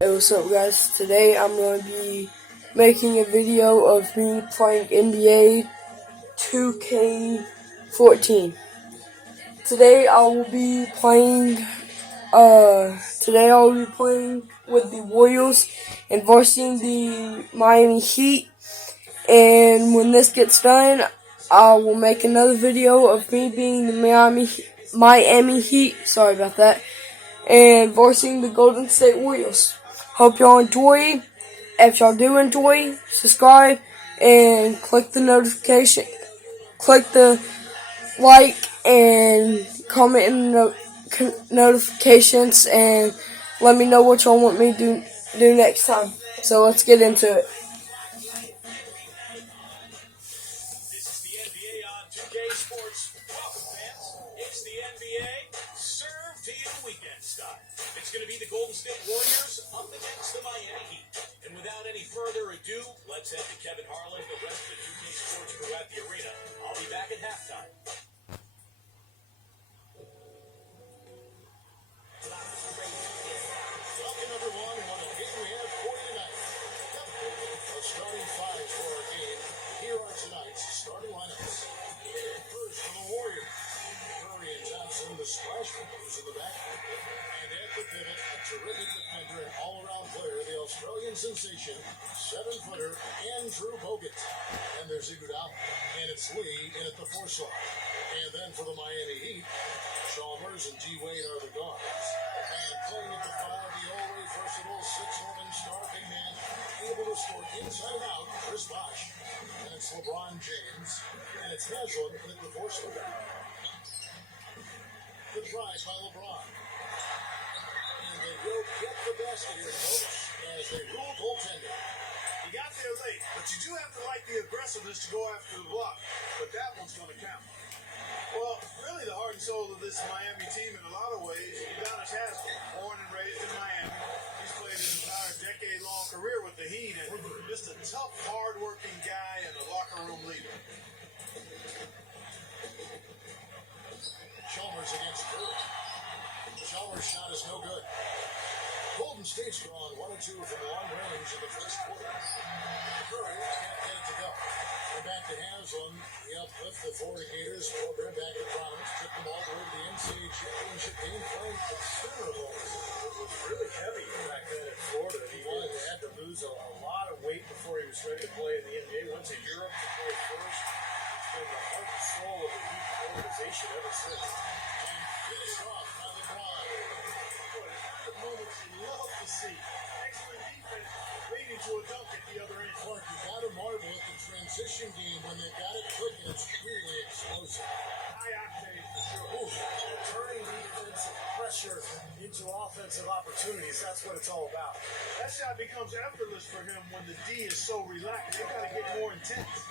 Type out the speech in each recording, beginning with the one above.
Hey, what's up guys? Today I'm going to be making a video of me playing NBA 2K14. Today I will be playing with the Warriors and varsity the Miami Heat. And when this gets done, I will make another video of me being the Miami Heat, sorry about that, and varsity the Golden State Warriors. Hope y'all enjoy. If y'all do enjoy, subscribe and click the like and comment in the notifications and let me know what y'all want me to do next time. So let's get into it. This is the NBA on 2K Sports. Welcome, fans. It's the NBA served to you weekend style. It's going to be the Golden State Warriors up against the Miami Heat. And without any further ado, let's head to Kevin Harlan, the rest of the 2K Sports crew at the arena. I'll be back at halftime. Welcome, everyone. What a game we have for you tonight. The starting five for our game. Here are tonight's starting lineups. First for the Warriors, Curry and Johnson, the splash brothers in the back. And at the pivot, a terrific defender and all-around player, the Australian sensation, 7-footer Andrew Bogut. And there's Iguodala. And it's Lee in at the 4 slot. And then for the Miami Heat, Chalmers and D. Wade are the guards. And playing at the 5, the always versatile 6'11" star big man, able to score inside and out, Chris Bosh. And it's LeBron James. And it's Haslam at the 4 slot. The drive by LeBron. And they will get the basket here, folks, as they rule goaltending. You got there late, but you do have to like the aggressiveness to go after the block. But that one's going to count. Well, really the heart and soul of this Miami team in a lot of ways, Udonis Haslem, born and raised in Miami. He's played an entire decade-long career with the Heat and just a tough, hard-working guy and a locker room leader. Chalmers against Curry. Chalmers' shot is no good. Golden State's drawn 1-2 from long range in the first quarter. Curry can't get it to go. And back to Haslam. He uplifts the Florida Gators program back to Browns. Took them all the way to the NCAA championship game, playing considerable. It was really heavy back then in Florida. He had to lose a lot of weight before he was ready to play in the NBA. Went to Europe to play first. He's been the heart and soul of the Heat organization ever since. And finished off by LeBron. Boy, the kind of moments you love to see. Excellent defense leading to a dunk at the other end. Clark, you got to marvel at the transition game when they've got it clicking. It's really explosive. High octane for sure. Ooh, turning defensive pressure into offensive opportunities. That's what it's all about. That shot becomes effortless for him when the D is so relaxed. They got to get more intense.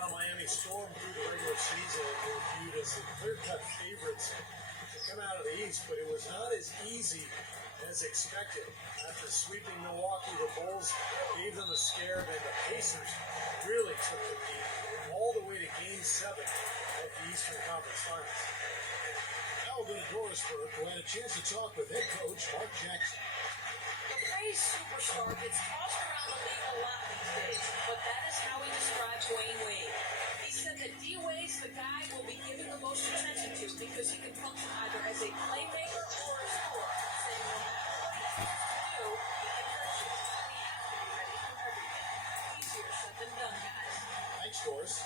Well, Miami stormed through the regular season and were viewed as the clear-cut favorites to come out of the East, but it was not as easy as expected. After sweeping Milwaukee, the Bulls gave them a scare, and the Pacers really took the lead all the way to Game 7 of the Eastern Conference Finals. Now we'll go to Dorisburg, who had a chance to talk with head coach Mark Jackson. The phrase superstar gets tossed around the league a lot these days, but that is how he describes Dwayne Wade. He said that D. Wade's the guy we'll be giving the most attention to because he can function either as a playmaker or a scorer, saying no matter what he has to do, he can touch it. He has to be ready for everything. Easier said than done, guys. Thanks, Doris.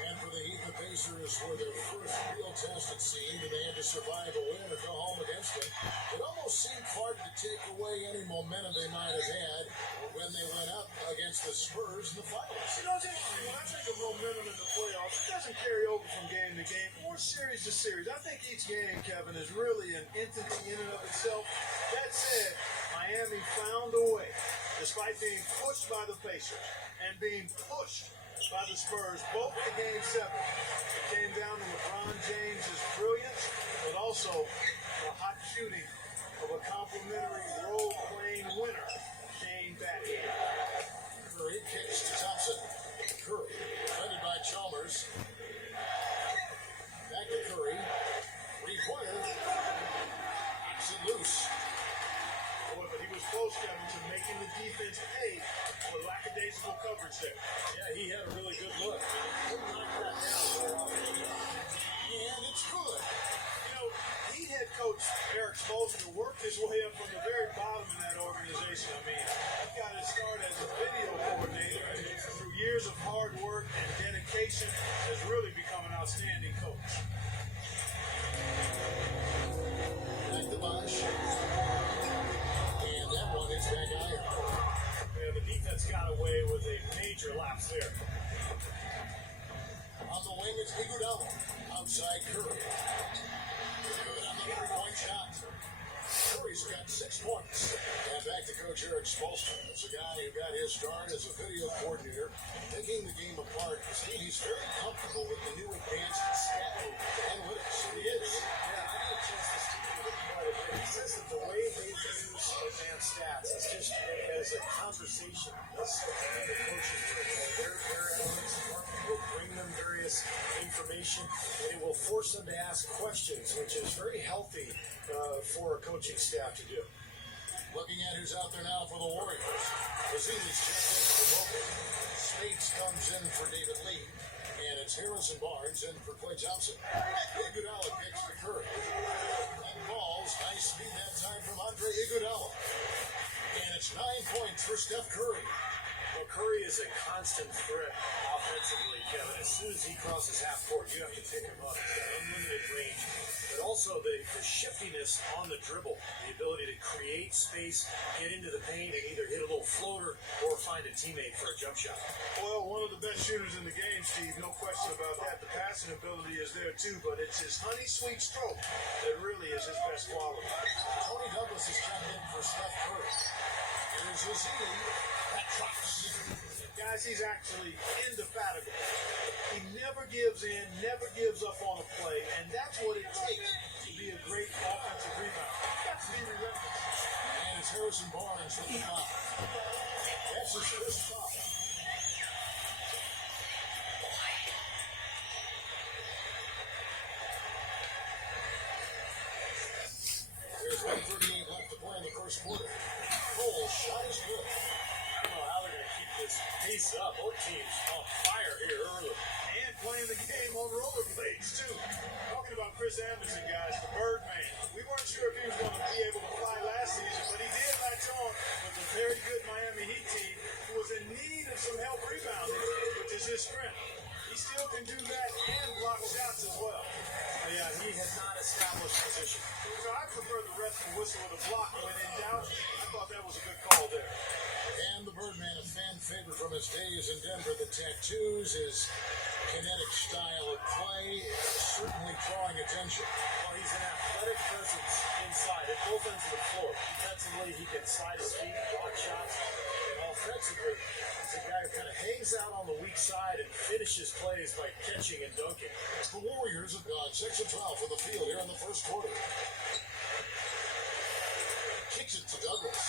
And for the Heat, the Pacers were their first real test, it seemed, and they had to survive a win or go home against them. It almost seemed hard to take away any momentum they might have had when they went up against the Spurs in the finals. You know, it's interesting. When I think of momentum in the playoffs, it doesn't carry over from game to game or series to series. I think each game, Kevin, is really an entity in and of itself. That said, Miami found a way, despite being pushed by the Pacers and being pushed by the Spurs, both in Game 7. It came down to LeBron James' brilliance, but also the hot shooting of a complimentary role-playing winner, Shane Battier. Curry kicks to Thompson. Curry, defended by Chalmers. Back to Curry. Reed Hoyer. Knocks it loose. Boy, but he was close, Kevin, to making the defense pay for lackadaisical coverage there. Yeah, he had a really good look. Couldn't knock that down more often. And it's good. You know, he head coach Eric Spoelstra worked his way up from the very bottom in that organization. I mean, he got his start as a video coordinator, and through years of hard work and dedication, has really become an outstanding coach. Back to Bosch. And that one is back iron. Yeah, the defense got away with a major lapse there. On the wing, it's Iguodala. Outside Curry. Good on the three-point shot. Curry's got 6 points. And back to Coach Eric Spoelstra. It's a guy who got his start as a video coordinator, taking the game apart. He's very comfortable with the new advanced stat analytics. He is. Yeah, I had a chance to speak with him quite a bit. He says that the way they use advanced stats is just as a conversation. That's the coaches their analytics department will bring them various information, and it will force them to ask questions, which is very healthy for a coaching staff to do. Looking at who's out there now for the Warriors. Vasili's checked in for Booker. Spades comes in for David Lee. And it's Harrison Barnes in for Klay Thompson. Iguodala kicks to Curry. And balls. Nice speed that time from Andre Iguodala. And it's 9 points for Steph Curry. Well, Curry is a constant threat offensively, Kevin. As soon as he crosses half court, you have to pick him up. He's got unlimited range. But also the shiftiness on the dribble, the ability to create space, get into the paint, and either hit a little floater or find a teammate for a jump shot. Well, one of the best shooters in the game, Steve, no question about that. The passing ability is there too, but it's his honey sweet stroke that really is his best quality. Tony Douglas is checked in for Steph Curry. Here's Vasili. That drops. Guys, he's actually indefatigable. He never gives in, never gives up on a play, and that's what it takes to be a great offensive rebounder. That's to be relentless. And it's Harrison Barnes with the foul. That's his first foul. There's 1:38 left to play in the first quarter. Cole's shot is good. I don't know how they're going to keep this pace up. Both teams on fire here early. And playing the game on rollerblades, too. Talking about Chris Anderson, guys, the Birdman. We weren't sure if he was going to be able to fly last season, but he did latch on with a very good Miami Heat team who was in need of some help rebounding, which is his strength. He still can do that and block shots as well. Yeah, he has not established position. So I prefer the ref to whistle with a block when in doubt. I thought that was a good call there. And the Birdman, a fan favorite from his days in Denver. The tattoos, his kinetic style of play, certainly drawing attention. Well, he's an athletic presence inside at both ends of the floor. Defensively, he can slide his feet, block shots. And offensively, he's a guy who kind of hangs out on the weak side and finishes plays by catching and dunking. The Warriors have gone 6 of 12 from the field here in the first quarter. Kicks it to Douglas.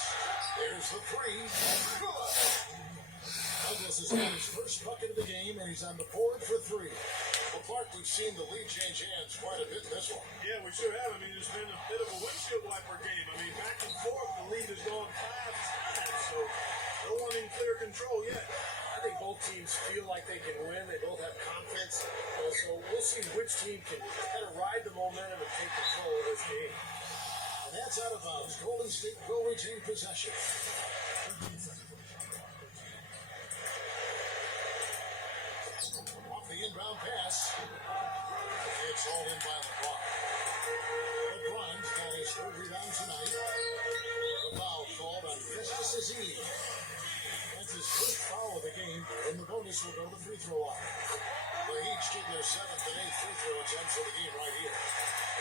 There's the three. Douglas has got his first bucket of the game, and he's on the board for 3. Well, Clark, we've seen the lead change hands quite a bit in this one. Yeah, we sure have. I mean, there's been a bit of a windshield wiper game. I mean, back and forth, the lead has gone 5 times, so no one in clear control yet. I think both teams feel like they can win. They both have confidence. So we'll see which team can kind of ride the momentum and take control of this game. And that's out of bounds. Golden State will retain possession. Off the inbound pass. It's hauled in by LeBron. LeBron's got his 3rd rebound tonight. The foul called on Festus Ezeli. That's his first foul of the game, and the bonus will go to the free throw line. The Heat shoot their 7th and 8th free throw attempts for the game right here.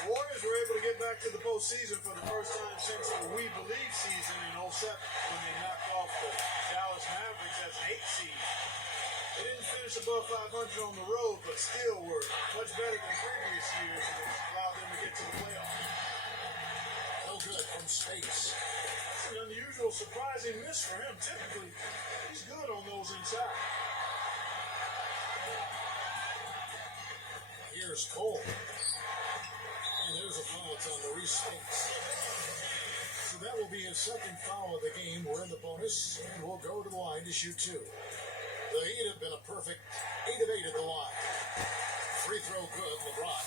The Warriors were able to get back to the postseason for the first time since the We Believe season in 07 when they knocked off the Dallas Mavericks as an 8th seed. They didn't finish above 500 on the road, but still were much better than previous years, and it allowed them to get to the playoffs. No good from space. It's an unusual, surprising miss for him. Typically, he's good on those inside. Here's Cole. And there's a foul. It's on Maurice Spinks. So that will be his second foul of the game. We're in the bonus, and we'll go to the line to shoot 2. The Heat have been a perfect 8 of 8 at the line. Free throw good, LeBron.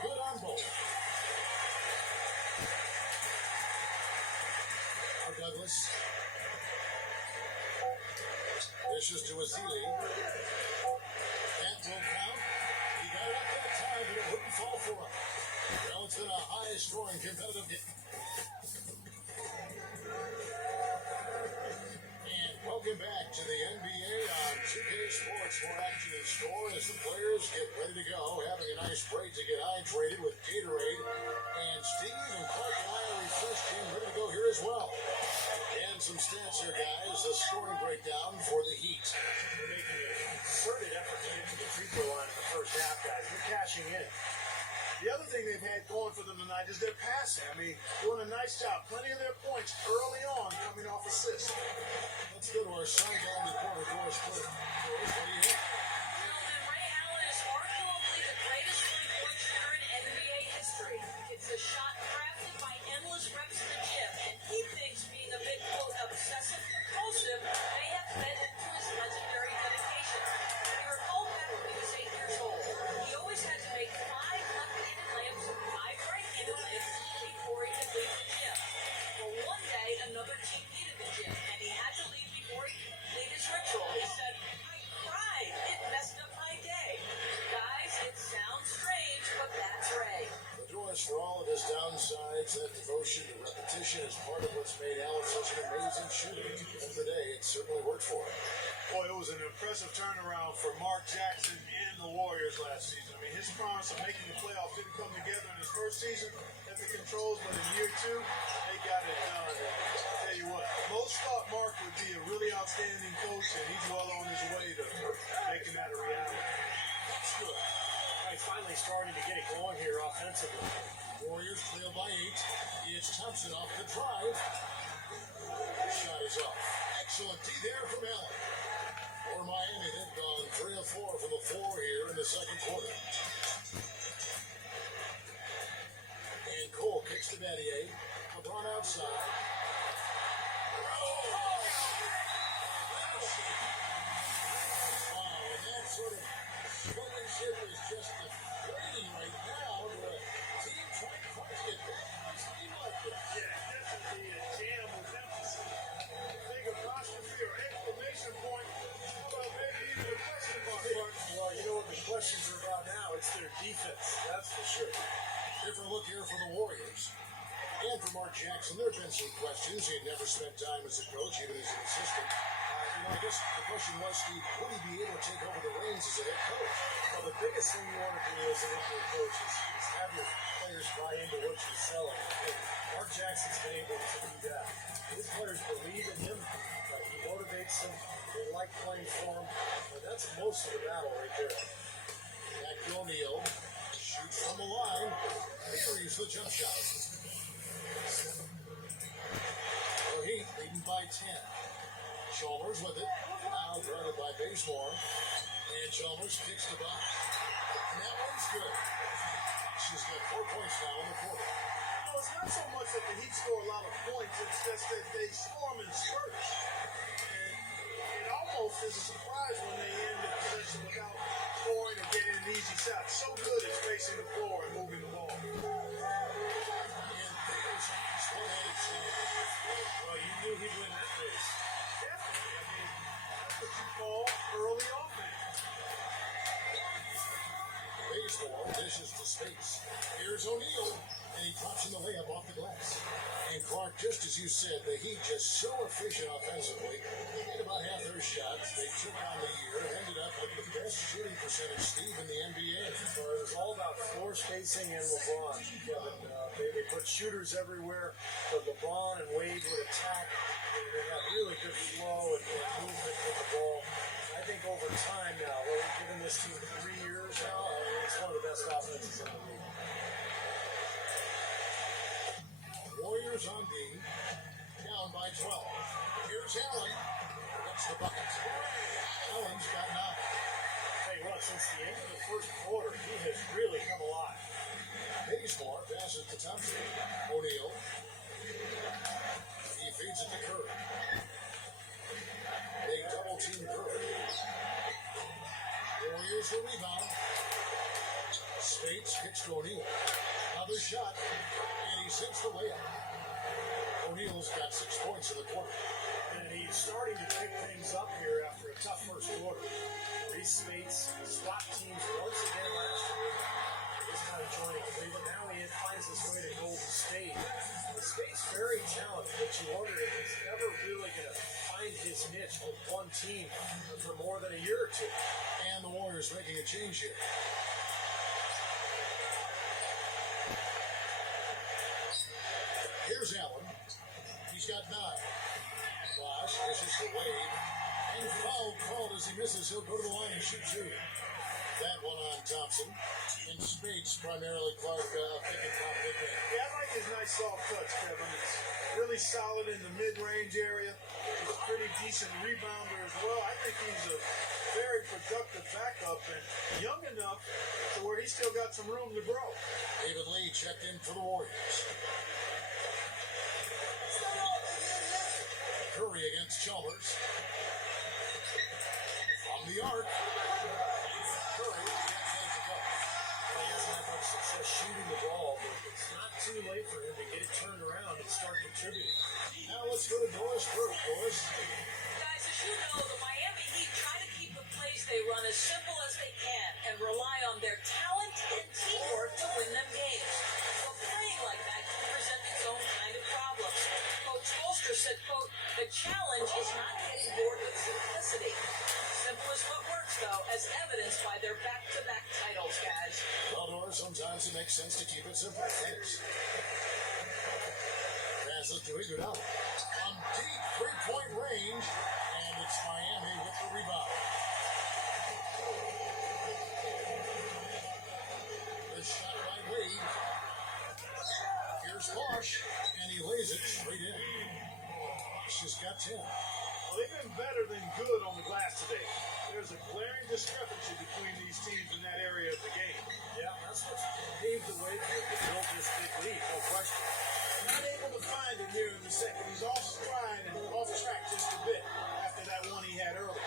Good on both. Now Douglas. Dishes to Azili. Can't will count. He got it up that time, but it wouldn't fall for him. Well, it's been a high-scoring competitive game. And welcome back to the NBA on 2K Sports. More action in store as the players get ready to go, having a nice break to get hydrated with Gatorade. And Steve and Clark and I are refreshed and ready to go here as well. And some stats here, guys. The scoring breakdown for the Heat. They're making a concerted effort to get to the free throw line in the first half, guys. They're cashing in. The other thing they've had going for them tonight is their passing. I mean, doing a nice job. Plenty of their points early on coming off assists. Let's go to our sideline reporter, Doris Cliff. Doris, what do you have? Gentlemen, Ray Allen is arguably the greatest three-point shooter in NBA history. It's a shot crafted by endless reps in the gym, and he thinks being a bit, quote, obsessive compulsive may have fed into his legendary dedication. If you recall back when he was 8 years old, he always had to make 5 left-handed layups and 5 right-handed layups before he could leave the gym. Well, one day, another team needed the gym, and he had to leave before he could complete his ritual. He said, "I cried. It messed up my day." Guys, it sounds strange, but that's Ray. But Doris, for all of his downsides, that devotion to repetition is part of what's made Allen such an amazing shooter. And today, it certainly worked for him. Boy, it was an impressive turnaround for Mark Jackson and the Warriors last season. I mean, his promise of making the playoffs didn't come together in his first season at the controls, but in year 2, they got it done. And I'll tell you what, most thought Mark would be a really outstanding coach, and he's well on his way to making that a reality. That's good. Right, finally starting to get it going here offensively. Warriors trail by 8. It's Thompson off the drive. Shot is off. Excellent D there from Allen. For Miami, they've gone 3 of 4 from the floor here in the second quarter. And Cole kicks to Battier. LeBron outside. Wow, and that sort of showmanship is just deflating right now to a team trying to get a team like this. Yeah, definitely a jam with emphasis. Big apostrophe or exclamation point. How about maybe even a question mark? Well, you know what the questions are about now? It's their defense, that's for sure. Different look here for the Warriors. And for Mark Jackson, there have been some questions. He had never spent time as a coach, even as an assistant. I guess the question was, Steve, would he be able to take over the reins as a head coach? Well, the biggest thing you want to do as an NBA coach is have your players buy into what you're selling. And Mark Jackson's been able to do that. His players believe in him. He motivates them. They like playing for him. And that's most of the battle right there. Back to O'Neal. Shoots from the line. Agrees the jump shot. The Heat leading by 10. Chalmers with it. Now guarded by Bazemore. And Chalmers kicks the box. And that one's good. She's got 4 points now in the quarter. No, it's not so much that the Heat score a lot of points. It's just that they score them in spurts. And it almost is a surprise when they end the possession without scoring or getting an easy shot. So good at spacing the floor and moving the ball. And Baker's one-handed slam. Well, you knew he'd win that race. Definitely. I mean, that's what you call early offense. Bazemore dishes to space. Here's O'Neal, and he drops in the layup off the glass. And Clark, just as you said, the Heat just so efficient offensively. They made about half their shots. They took on the year, ended up with the best shooting percentage, Steve, in the NBA. So it was all about floor spacing and LeBron, Kevin. They put shooters everywhere, but LeBron and Wade would attack. They got really good flow and movement with the ball. I think over time now, we're giving this team 3 years now. It's one of the best offenses in the league. Warriors on D, down by 12. Here's Allen. That's the bucket. Allen's got 9. Hey, you what, since the end of the first quarter, he has really come alive. Bazemore passes to Thompson. O'Neal. He feeds it to Curry. They double team Curry. Warriors the rebound. Spates kicks to O'Neal. Another shot, and he sinks the layup. O'Neal's got 6 points in the quarter. And he's starting to pick things up here after a tough first quarter. Reese Spates swapped teams once again last year. This time joining Cleveland. Now he finds his way to Golden State. Spates very talented, but you wonder if he's ever really going to find his niche with one team for more than a year or two. And the Warriors making a change here. Here's Allen. He's got 9. Bosh dishes to Wade. And foul called as he misses. He'll go to the line and shoot 2. That one on Thompson. And Spates primarily Clark picking top big man. Yeah, I like his nice soft touch, Kevin. It's really solid in the mid-range area. He's a pretty decent rebounder as well. I think he's a very productive backup and young enough to where he's still got some room to grow. David Lee checked in for the Warriors. Curry against Chalmers. From the arc. Curry can't take the cup. Well, he hasn't had much success shooting the ball, but it's not too late for him to get it turned around and start contributing. Now let's go to Doris first. Doris. Guys, as you know, the Miami Heat try to keep the plays they run as simple as they can and rely on their talent and teamwork to win them games. But playing like that can present its own kind of problems. Coach Spoelstra said, quote, "The challenge is not getting bored with simplicity. Simple is what works, though, as evidenced by their back-to-back titles, guys." Well, Doris, sometimes it makes sense to keep it simple. Thanks. Pass it to Iguodala. On deep three-point range, and it's Miami with the rebound. The shot by Wade. Here's Bosh, and he lays it straight in. Bosh has got 10. Well, they've been better than good on the glass today. There's a glaring discrepancy between these teams in that area of the game. Yeah, that's what's paved the way for the build this big lead, no question. Not able to find him here in the second. He's off stride and off track just a bit after that one he had earlier.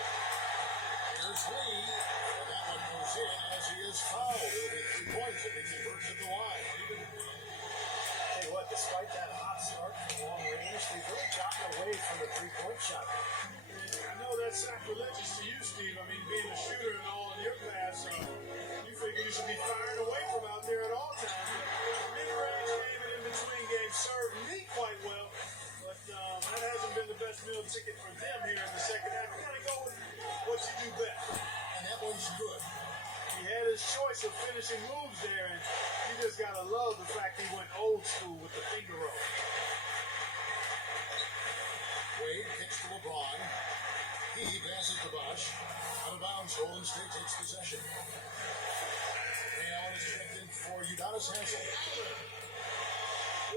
Here's Lee, and that one goes in as he is fouled. It'll be 3 points if he converts at the line. Hey, what, despite that hot start from long range, they've really gotten away from the three-point shot. I know that's sacrilegious to you, Steve. I mean, being a shooter and all in your class, you figure you should be firing away from out there at all times. But mid-range game and in-between games served me quite well, but that hasn't been the best meal ticket for them here in the second half. You gotta go with what you do best. And that one's good. He had his choice of finishing moves there, and you just gotta love the fact he went old school with the finger roll. Wade kicks to LeBron. He passes to Bosh. Out of bounds, Golden State takes possession. Allen is checked in for Udonis Haslem.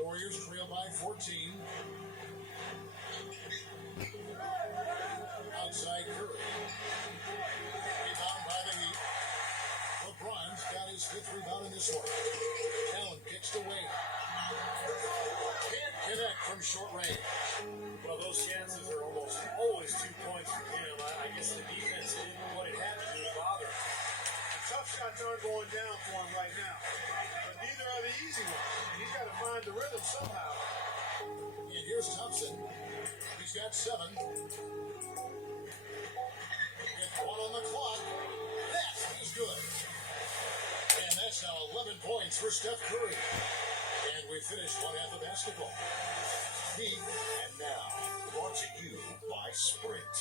Warriors trail by 14. Outside Curry. Rebound by the Heat. LeBron's got his 5th rebound in this one. Allen kicks to Wade. Can't connect from short range. Well, those chances are almost always 2 points for him. I guess the defense did what it had to do to bother. The tough shots aren't going down for him right now, but neither are the easy ones. He's got to find the rhythm somehow. And here's Thompson. He's got 7. With 1 on the clock. He's good. And that's now 11 points for Steph Curry. And we finished one half of basketball. And now, brought to you by Sprint.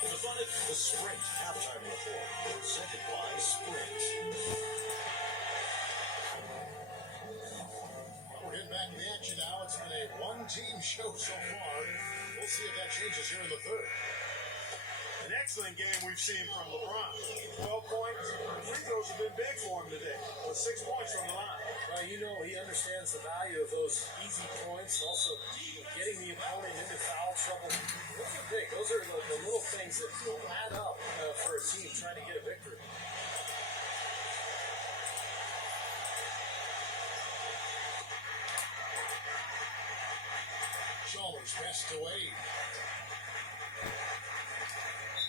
The Sprint halftime report, presented by Sprint. Well, we're getting back to the action now. It's been a one-team show so far. We'll see if that changes here in the third. An excellent game we've seen from LeBron. 12 points. Free throws have been big for him today, with 6 points from the line. Well, you know, he understands the value of those easy points, also getting the opponent into foul trouble. Those are big. Those are the little things that will add up for a team trying to get a victory. Chalmers pass to Wade.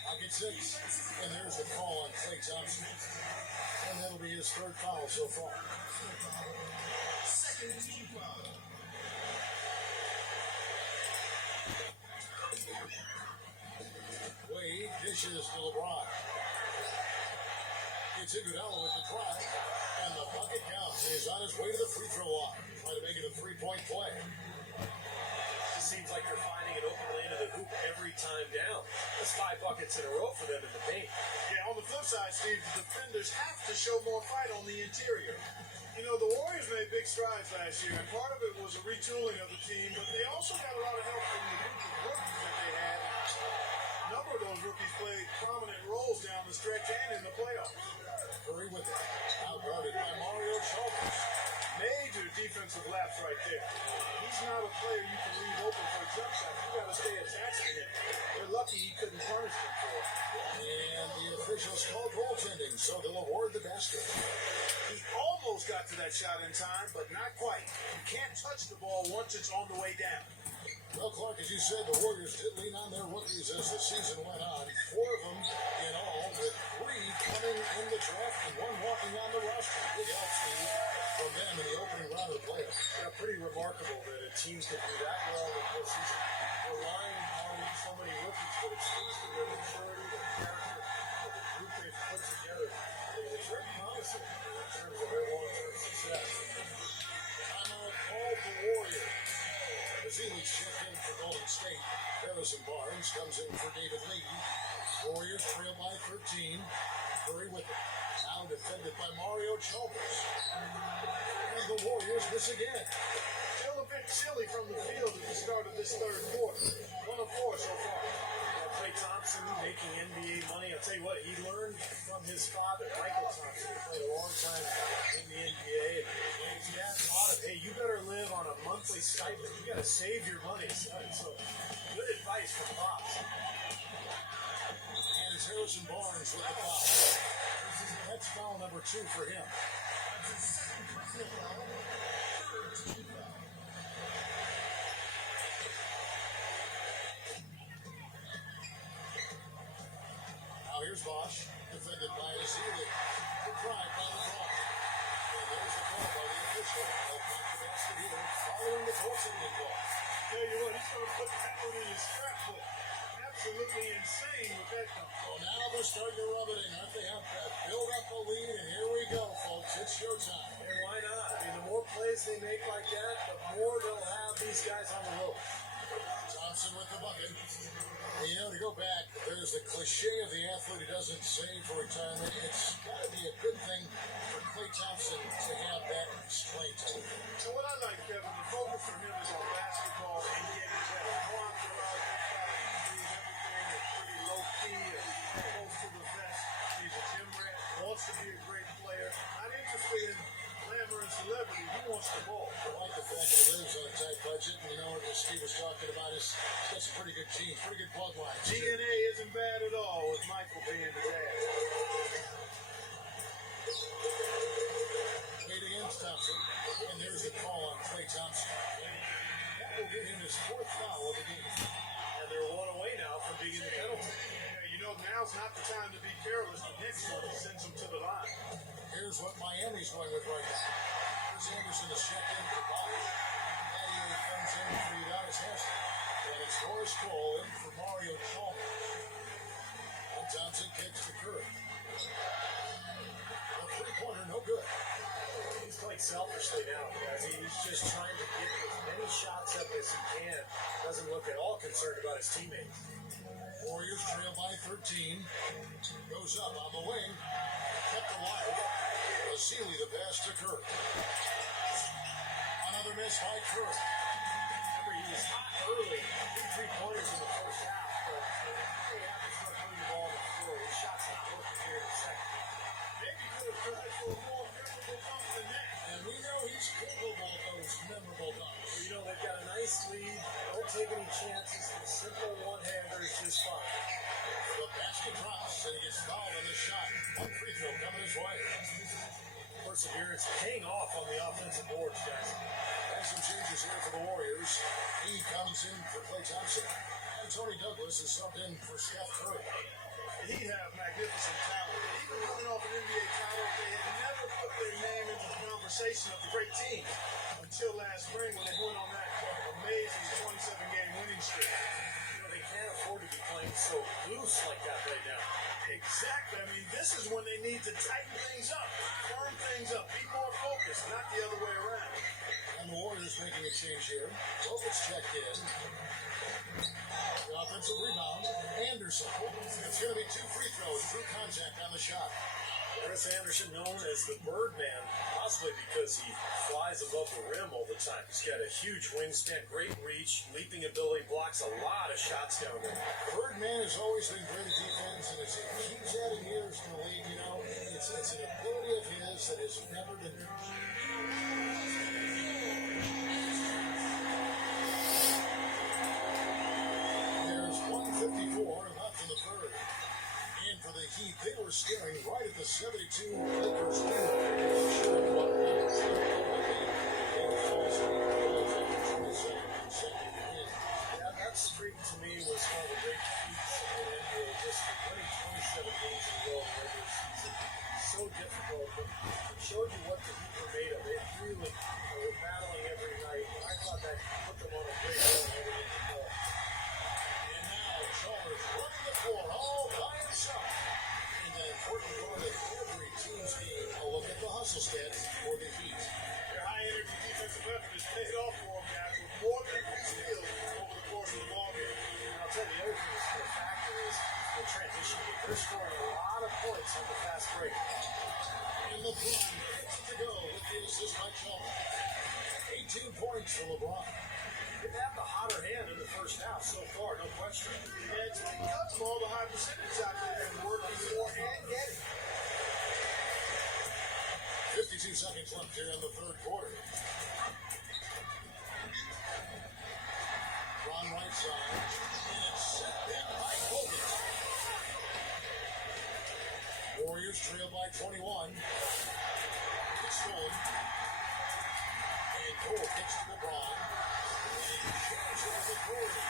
Pocket 6. And there's the call on Klay Thompson. And that'll be his third foul so far. Second team foul. Wade dishes to LeBron. Gets Iguodala with the drive. And the bucket counts. He's on his way to the free throw line. Trying to make it a 3-point play. Seems like they're finding an open lane in the hoop every time down. That's 5 buckets in a row for them in the paint. Yeah, on the flip side, Steve, the defenders have to show more fight on the interior. You know, the Warriors made big strides last year, and part of it was a retooling of the team, but they also got a lot of help from the group of rookies that they had. A number of those rookies played prominent roles down the stretch and in the playoffs. Curry with it. Out guarded by Mario Chalmers. Major defensive lapse right there. He's not a player you can leave open for a jump shot. You got to stay attached to him. They're lucky he couldn't punish them for it. And the officials call goaltending, so they'll award the basket. He almost got to that shot in time, but not quite. You can't touch the ball once it's on the way down. Well, Clark, as you said, the Warriors did lean on their rookies as the season went on. 4 of them in all, with 3 coming in the draft and 1 walking on the roster. Big help, Steve, from them in the opening round of the playoffs. Yeah, pretty remarkable that a team can do that well in the postseason, relying on so many rookies, but it speaks to their maturity, their character, the group they've put together. It's very promising in terms of their long-term success. Timeout called the Warriors. Mazzilli's checked in for Golden State. Harrison Barnes comes in for David Lee. Warriors trail by 13. Curry with it. Now defended by Mario Chalmers. And the Warriors miss again. Still a bit chilly from the field at the start of this third quarter. 1 of 4 so far. Klay Thompson making NBA money. I'll tell you what, he learned from his father, Michael Thompson, who played a long time in the NBA. And he had thought of, hey, you better live on a monthly stipend. You got to save your money, son. So good advice from Pops. And it's Harrison Barnes with the foul. That's foul number 2 for him. Now here's Bosch, defended by Azili. The drive by LeBron. And there's the call by the official. No basket here, following the goaltending call. Tell you what, he's going to put that one in his scrapbook. Absolutely insane with that one. Well, now they're starting to rub it in. Aren't they? Build up a lead, and here we go, folks. It's showtime. And why not? I mean, the more plays they make like that, the more they'll have these guys on the rope. Thompson with the bucket. And, you know, to go back, there's the cliche of the athlete who doesn't save for retirement. It's got to be a good thing for Klay Thompson to have that restraint. So what I like, Kevin, the focus for him is on basketball and getting better. No entourage, everything is pretty low-key and close to the vest. He's a gym rat, wants to be a great player, not interested in glamour and celebrity. He wants the ball. I like the fact he lives on a tight budget. And, you know, as Steve was talking about, he's got some pretty good genes, pretty good bloodlines. DNA isn't bad at all with Michael being the dad. Wade against Thompson. And there's the call on Klay Thompson. That will get him his 4th foul of the game. And they're 1 away now from being in the penalty. Yeah, you know, now's not the time to be careless. The next one sends him to the line. Here's what Miami's going with right now. Here's Anderson to check in for Bosch. Daddy comes in for Udonis Haslem. And it's Horace Cole in for Mario Chalmers. And Thompson kicks to Curry. A 3-pointer, no good. He's playing selfishly now, guys. He's just trying to get as many shots up as he can. Doesn't look at all concerned about his teammates. Warriors trail by 13. Goes up on the wing. Kept alive. Vasily the pass to Curry. Another miss by Curry. Remember, he was hot early. Big 3-pointers in the first half, but they have to start putting the ball on the floor. His shot's not working here in the second. Maybe could have tried for a more memorable bump than that. And we know he's capable of those memorable dunks. You know, they've got a nice lead. Don't take any chances. The simple one-hander is just fine. The basket drops, and he gets fouled on the shot. One free throw coming his way. Perseverance paying off on the offensive boards, guys. And some changes here for the Warriors. He comes in for Klay Thompson. And Tony Douglas is subbed in for Steph Curry. He have magnificent talent. Even coming off an NBA title, they had never put their name into the conversation of the great team until last spring when they went on that amazing 27-game winning streak. You know, they can't afford to be playing so loose like that right now. Exactly. I mean, this is when they need to tighten things up, firm things up, be more focused, not the other way around. And the Warriors making a change here. Roberts checked in. The offensive rebound. Anderson. It's going to be 2 free throws through contact on the shot. Chris Anderson, known as the Birdman, possibly because he flies above the rim all the time. He's got a huge wingspan, great reach, leaping ability, blocks a lot of shots down there. Birdman has always been great at defense, and as he keeps adding years to the league, you know, it's an ability of his that has never been. There's 1:54 left in the third. And for the Heat, they were staring right at the 72 Lakers Yeah, that streak to me was one of the great feats in the NBA. Just winning 27 games in a row in the regular season. So difficult, but it showed you what the Heat were made of. They really were battling every night. I thought that put them on a great run heading into the ball. And now Chalmers running the floor all by himself. And an important part of every team's game. A look at the hustle stats for the Heat. Their high-energy defensive effort has paid off for them, guys, with more than 3 steals over the course of the ball game. And I'll tell you, the other thing that's a factor is the transition game. They're scoring a lot of points on the fast break. And LeBron gets it to go with the assist by Chalmers. 18 points for LeBron. They've had the hotter hand in the first half so far, no question. And it's because of all the high percentage out there and working for and getting. 52 seconds left here in the third quarter. Ron right side. And it's set in by Hogan. Warriors trail by 21. It's stolen. And Cole kicks to LeBron. And he shares it with authority.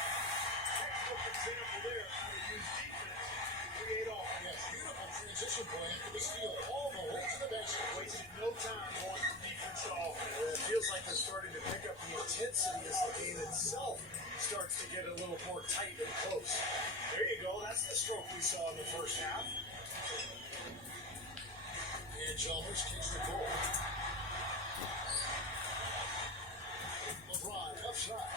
Textbook example there of how to use defense to create offense. Yes, beautiful transition play after the steal all the way to the basket. Wasted no time going from defense to offense. Well, it feels like they're starting to pick up the intensity as the game itself starts to get a little more tight and close. There you go. That's the stroke we saw in the first half. And Chalmers kicks the goal. LeBron upside.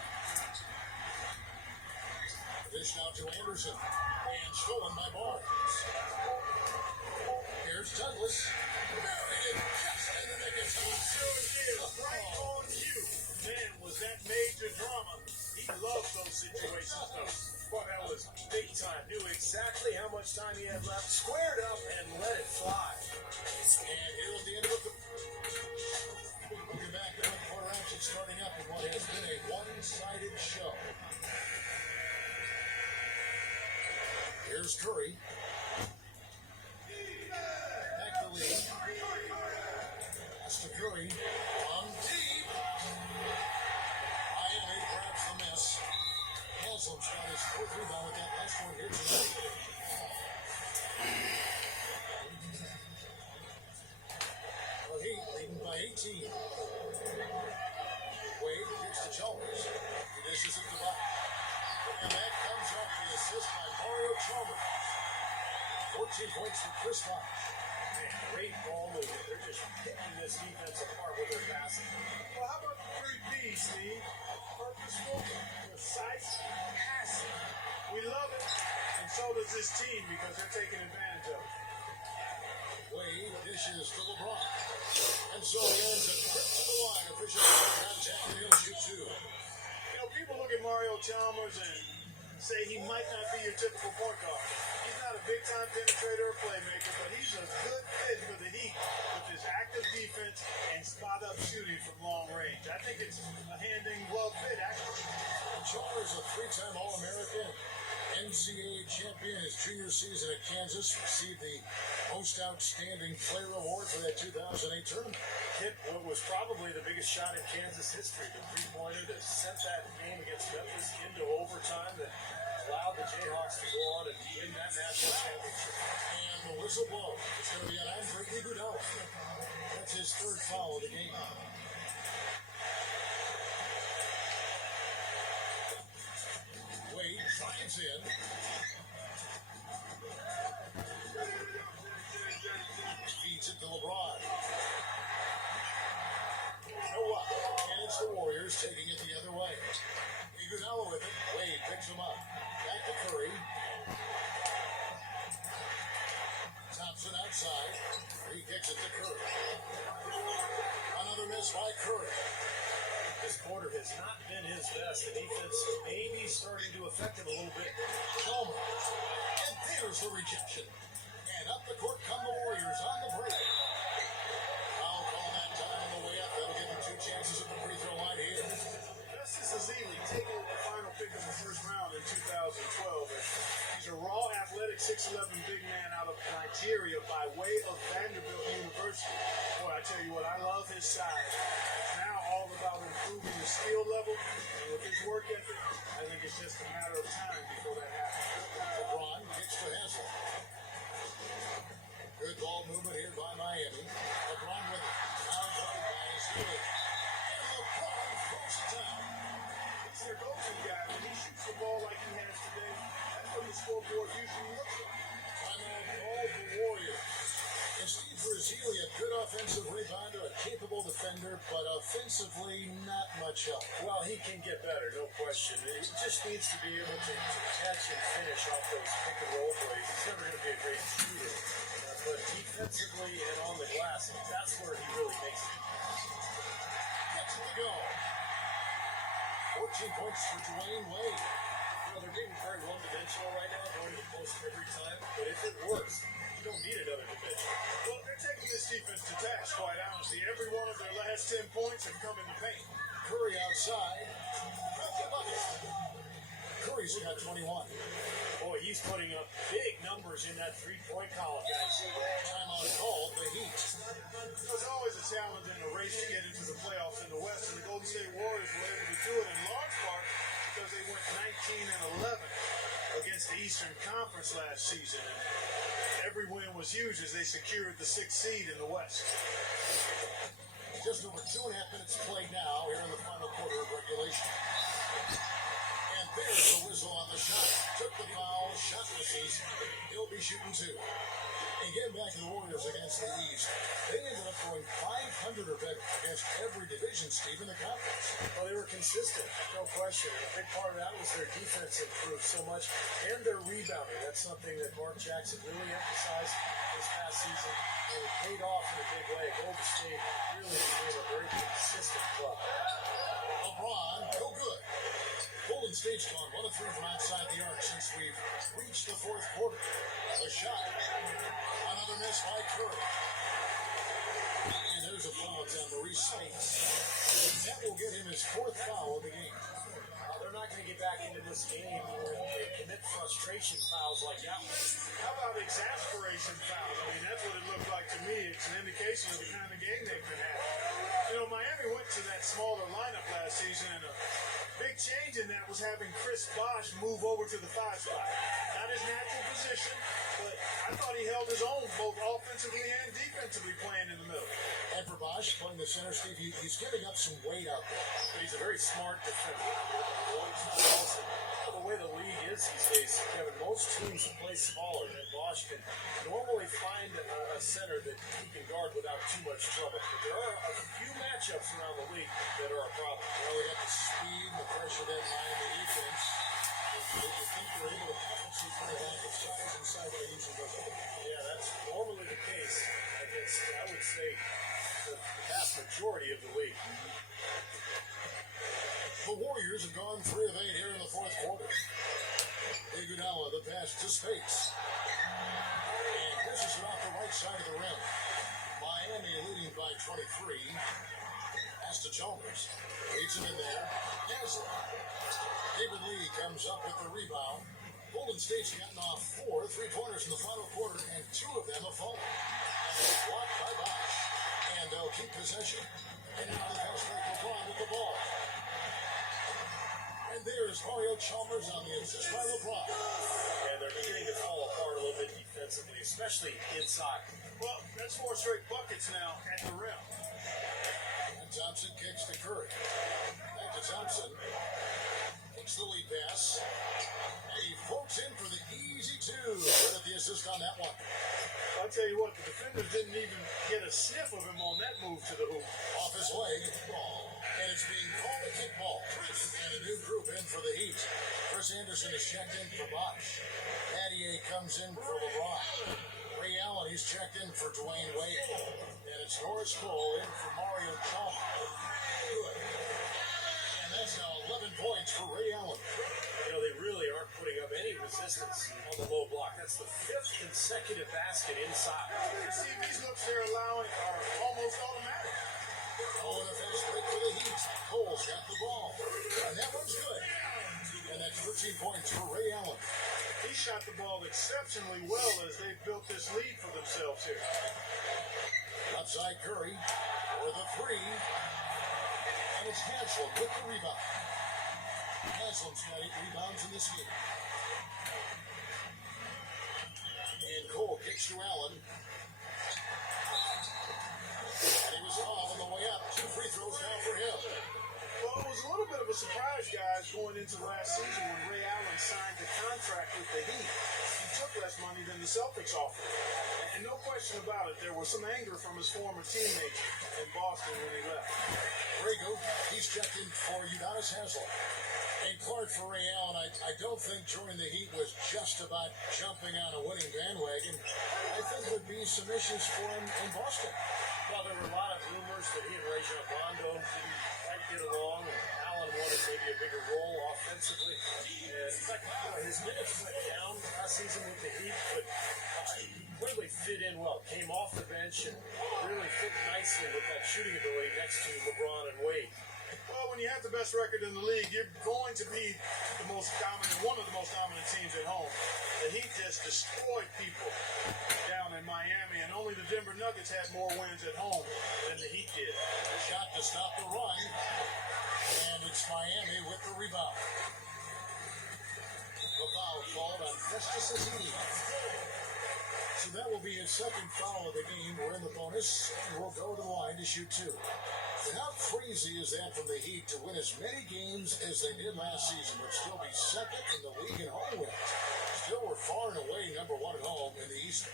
Dish now to Anderson. And stolen by Barnes. Here's Douglas. Buried it just in the nick of time. Sure did. Right on cue. Man, was that major drama. He loves those situations, though. Boy, that was big time. Knew exactly how much time he had left, squared up, and let it fly. And here was the end of it. Looking back at the quarter action starting up in what has been a one-sided show. Here's Curry. Back to lead. Pass to Curry. On deep. Miami grabs the miss. Haslam's got his 4th rebound with that last one here tonight. The Heat leading by 18. Wade kicks to Chalmers. He dishes it to Buck. And that comes off the assist by Mario Chalmers. 14 points for Chris Bosh. Man, great ball movement. They're just picking this defense apart with their passing. Well, how about the 3 P's, Steve? Purposeful, precise, passing. We love it, and so does this team because they're taking advantage of it. Wade dishes to LeBron. And so he earns a trip to the line. Official contact, and he'll shoot 2. You know, people look at Mario Chalmers and say he might not be your typical point guard. He's not a big-time penetrator or playmaker, but he's a good fit for the Heat with his active defense and spot-up three-time All-American, NCAA champion, his junior season at Kansas, received the Most Outstanding Player Award for that 2008 tournament. Hit what was probably the biggest shot in Kansas history, the three-pointer that sent that game against Memphis into overtime that allowed the Jayhawks to go on and win that national championship. And the whistle blow. It's going to be on Andre Iguodala. That's his third foul of the game. Wade drives in. Feeds it to LeBron. No up. And it's the Warriors taking it the other way. Iguodala with it. Wade picks him up. Back to Curry. Thompson outside. He kicks it to Curry. Another miss by Curry. This quarter has not been his best. The defense maybe starting to affect him a little bit. Coleman. And there's the rejection. And up the court come the Warriors on the break. Foul call that time on the way up. That'll give him two chances at the free throw line here. Justice Ezeli taking the final pick of the first round in 2012. And he's a raw, athletic, 6'11" big man out of Nigeria by way of Vanderbilt University. Boy, I tell you what, I love his size. It's now all about improving the skill level. And with his work ethic, I think it's just a matter of time before that happens. LeBron kicks to Haslem. Good ball movement here by Miami. LeBron with it. Now played by Ezeli. And LeBron throws it down. He's their go-to guy. When he shoots the ball like he has today, that's what the scoreboard usually looks like. Timeout called the Warriors. And Steve Ezeli, a good offensive rebounder, a capable defender, but offensively not much help. Well, he can get better, no question. He just needs to be able to catch and finish off those pick and roll plays. He's never going to be a great shooter. But defensively and on the glass, that's where he really makes it. Gets it to go. 14 points for Dwayne Wade. Well, they're being very one-dimensional right now, going to the post every time. But if it works, you don't need another dimension. Well, they're taking this defense to task, quite honestly. Every one of their last 10 points have come in the paint. Curry outside. Curry's got 21. Boy, he's putting up big numbers in that three-point column, guys. Timeout called the Heat. There's always a challenge in a race to get into the playoffs in the West, and the Golden State Warriors were able to do it in large part because they went 19-11 against the Eastern Conference last season. And every win was huge as they secured the 6th seed in the West. Just over 2.5 minutes played now here in the final quarter of regulation. And there's the whistle on the shot. Took the foul, shot misses. He'll be shooting two. And getting back to the Warriors against the East, they ended up going 500 or better against every division, Steve, in the conference. Well, they were consistent, no question. And a big part of that was their defense improved so much and their rebounding. That's something that Mark Jackson really emphasized this past season. And it paid off in a big way. Golden State really became a very consistent club. LeBron, no good. Golden State's gone 1 of 3 from outside the arc since we've reached the fourth quarter. A shot. Another miss by Curry. And there's a foul on Maurice Spates. That will get him his 4th foul of the game. They're not going to get back into this game where they commit frustration fouls like that one. How about exasperation fouls? I mean, that's what it looked like to me. It's an indication of the kind of game they've been having. You know, Miami went to that smaller lineup last season, and a big change in that was having Chris Bosh move over to the 5 spot. Not his natural position, but I thought he held his own both offensively and defensively playing in the middle. And for Bosh playing the center, Steve, he's giving up some weight out there. But he's a very smart defender. The way the league is these days, Kevin, most teams play smaller, and Bosh can normally find a center that he can guard without too much trouble. But there are a few matchups around the league that are a problem. Well, they got the speed and the pressure that Miami defense. You think they're able to compensate for the lack of size inside what they usually go for. Yeah, that's normally the case against, I would say, the vast majority of the league. The Warriors have gone 3 of 8 here in the fourth quarter. Iguodala, the pass to Spates. And dishes it off the right side of the rim. Miami leading by 23. Pass to Chalmers. Leads him in there. Haslam. David Lee comes up with the rebound. Golden State's gotten off 4 3-pointers in the final quarter, and 2 of them have fallen. And blocked by Bosch. And they'll keep possession. And now they have straight LeBron with the ball. And there's Mario Chalmers on the assist by LeBron. And they're beginning to fall apart a little bit defensively, especially inside. Well, that's 4 straight buckets now at the rim. And Thompson kicks to Curry. Back to Thompson. Takes the lead pass. And he floats in for the easy 2. Credit the assist on that one. I'll tell you what, the defenders didn't even get a sniff of him on that move to the hoop. Off his leg. And it's being called a kickball. And a new group in for the Heat. Chris Anderson is checked in for Bosch. Pattier comes in for LeBron. Ray Allen, he's checked in for Dwayne Wade. And it's Norris Cole in for Mario Chalmers. Good. And that's now 11 points for Ray Allen. You know, they really aren't putting up any resistance on the low block. That's the 5th consecutive basket inside. You see, these looks they're allowing are almost automatic. Oh, and a fast break for the Heat. Cole's got the ball. And that one's good. And that's 13 points for Ray Allen. He shot the ball exceptionally well as they built this lead for themselves here. Outside Curry for the 3. And it's Haslam with the rebound. Haslam's got 8 rebounds in this game. And Cole kicks to Allen. And he was fouled on the way up. 2 free throws now for him. Well, it was a little bit of a surprise, guys, going into last season when Ray Allen signed the contract with the Heat. He took less money than the Celtics offered. And no question about it, there was some anger from his former teammates in Boston when he left. Grego, he's checked in for Udonis Haslam. And Clark for Ray Allen, I don't think joining the Heat was just about jumping on a winning bandwagon. I think there'd be some issues for him in Boston. Well, there were a lot of rumors that he and Rajon Rondo didn't quite get along, and Allen wanted maybe a bigger role offensively. And in fact, his minutes went down last season with the Heat, but he clearly fit in well. Came off the bench and really fit nicely with that shooting ability next to LeBron and Wade. Well, when you have the best record in the league, you're going to be the most dominant, one of the most dominant teams at home. The Heat just destroyed people down in Miami, and only the Denver Nuggets had more wins at home than the Heat did. Shot to stop the run. And it's Miami with the rebound. The foul called on Festus Ezeli. So that will be his second foul of the game. We're in the bonus, and we'll go to the line to shoot 2. And how crazy is that from the Heat to win as many games as they did last season, but still be second in the league in home wins? Still, we're far and away number 1 at home in the East.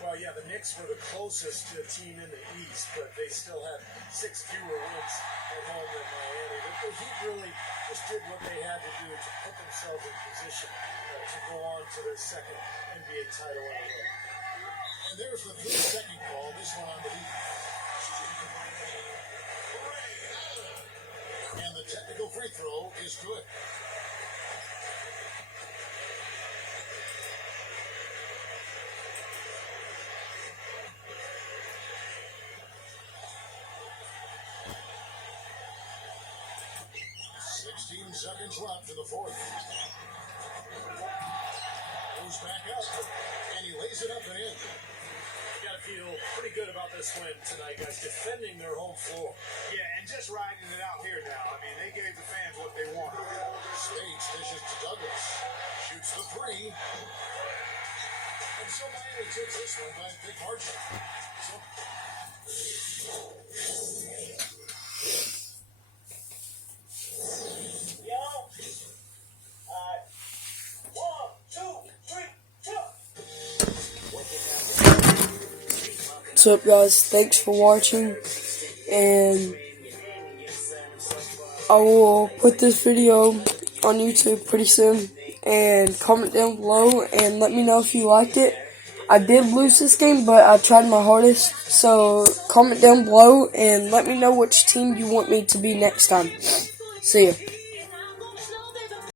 Well, yeah, the Knicks were the closest team in the East, but they still had 6 fewer wins at home than Miami. But the Heat really just did what they had to do to put themselves in position to go on to their second NBA title in a row. And there's the 3-second call, this one on the Heat. And the technical free throw is good. Seconds left in the 4th. Goes back up, and he lays it up and in. You got to feel pretty good about this win tonight, guys, defending their home floor. Yeah, and just riding it out here now. I mean, they gave the fans what they wanted. Spades dishes to Douglas. Shoots the 3. And so Miami takes this one by a big margin. What's up, guys? Thanks for watching, and I will put this video on YouTube pretty soon, and comment down below and let me know if you liked it. I did lose this game, but I tried my hardest, so comment down below and let me know which team you want me to be next time. See ya.